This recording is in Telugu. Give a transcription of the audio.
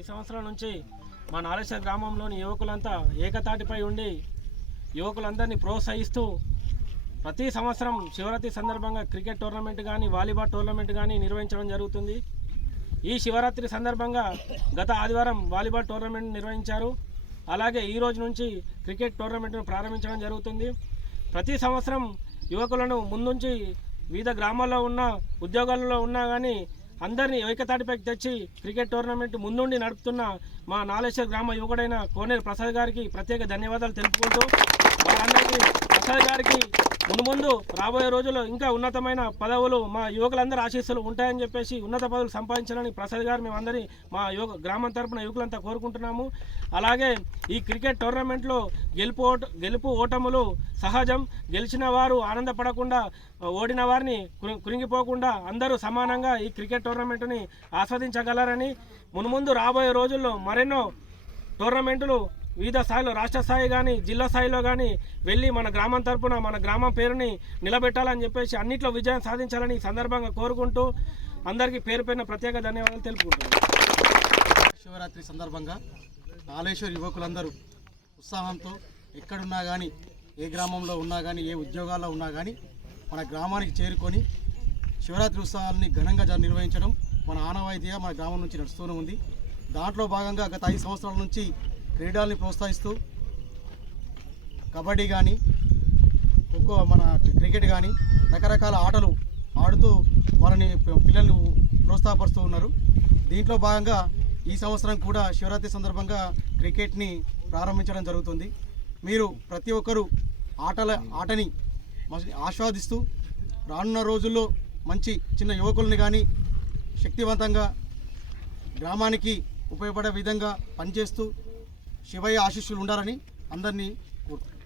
ఐదు సంవత్సరాల నుంచి మా నాలేశ్వర గ్రామంలోని యువకులంతా ఏకతాటిపై ఉండి యువకులందరినీ ప్రోత్సహిస్తూ ప్రతి సంవత్సరం శివరాత్రి సందర్భంగా క్రికెట్ టోర్నమెంట్ కానీ వాలీబాల్ టోర్నమెంట్ కానీ నిర్వహించడం జరుగుతుంది. ఈ శివరాత్రి సందర్భంగా గత ఆదివారం వాలీబాల్ టోర్నమెంట్ నిర్వహించారు. అలాగే ఈ రోజు నుంచి క్రికెట్ టోర్నమెంట్ను ప్రారంభించడం జరుగుతుంది. ప్రతి సంవత్సరం యువకులను ముందుంచి వివిధ గ్రామాల్లో ఉన్న ఉద్యోగాలలో ఉన్నా కానీ అందరినీ ఏకతాటిపైకి తెచ్చి క్రికెట్ టోర్నమెంట్ ముందుండి నడుపుతున్న మా నాలేశ్వర్ గ్రామ యువకుడైన కోనేరు ప్రసాద్ గారికి ప్రత్యేక ధన్యవాదాలు తెలుపుకుంటూ వాళ్ళందరికీ ప్రసాద్ గారికి ముందు ముందు రాబోయే రోజుల్లో ఇంకా ఉన్నతమైన పదవులు మా యువకులందరూ ఆశీస్సులు ఉంటాయని చెప్పేసి ఉన్నత పదవులు సంపాదించాలని ప్రసాద్ గారు మేమందరి మా యువ గ్రామం తరపున యువకులంతా కోరుకుంటున్నాము. అలాగే ఈ క్రికెట్ టోర్నమెంట్లో గెలుపు ఓట గెలుపు ఓటములు సహజం. గెలిచిన వారు ఆనందపడకుండా ఓడిన వారిని కృంగిపోకుండా అందరూ సమానంగా ఈ క్రికెట్ టోర్నమెంట్ని ఆస్వాదించగలరని. మున్ముందు రాబోయే రోజుల్లో మరెన్నో టోర్నమెంటులు వివిధ స్థాయిలో రాష్ట్ర స్థాయి కానీ జిల్లా స్థాయిలో కానీ వెళ్ళి మన గ్రామం తరపున మన గ్రామం పేరుని నిలబెట్టాలని చెప్పేసి అన్నిట్లో విజయం సాధించాలని ఈ సందర్భంగా కోరుకుంటూ అందరికీ పేరు పైన ప్రత్యేక ధన్యవాదాలు తెలుపుకుంటున్నాను. శివరాత్రి సందర్భంగా కాళేశ్వర్ యువకులందరూ ఉత్సాహంతో ఎక్కడున్నా కానీ ఏ గ్రామంలో ఉన్నా కానీ ఏ ఉద్యోగాల్లో ఉన్నా కానీ మన గ్రామానికి చేరుకొని శివరాత్రి ఉత్సవాలని ఘనంగా నిర్వహించడం మన ఆనవాయితీగా మన గ్రామం నుంచి నడుస్తూనే ఉంది. దాంట్లో భాగంగా గత ఐదు సంవత్సరాల నుంచి క్రీడల్ని ప్రోత్సహిస్తూ కబడ్డీ కానీ ఖోఖో మన క్రికెట్ కానీ రకరకాల ఆటలు ఆడుతూ వాళ్ళని పి- పిల్లల్ని ప్రోత్సాహపరుస్తూ ఉన్నారు. దీంట్లో భాగంగా ఈ సంవత్సరం కూడా శివరాత్రి సందర్భంగా క్రికెట్ని ప్రారంభించడం జరుగుతుంది. మీరు ప్రతి ఒక్కరూ ఆటల ఆటని ఆస్వాదిస్తూ రానున్న రోజుల్లో మంచి చిన్న యువకుల్ని కానీ శక్తివంతంగా గ్రామానికి ఉపయోగపడే విధంగా పనిచేస్తూ శివయ్య ఆశీస్సులు ఉండాలని అందరినీ కోరుతున్నాను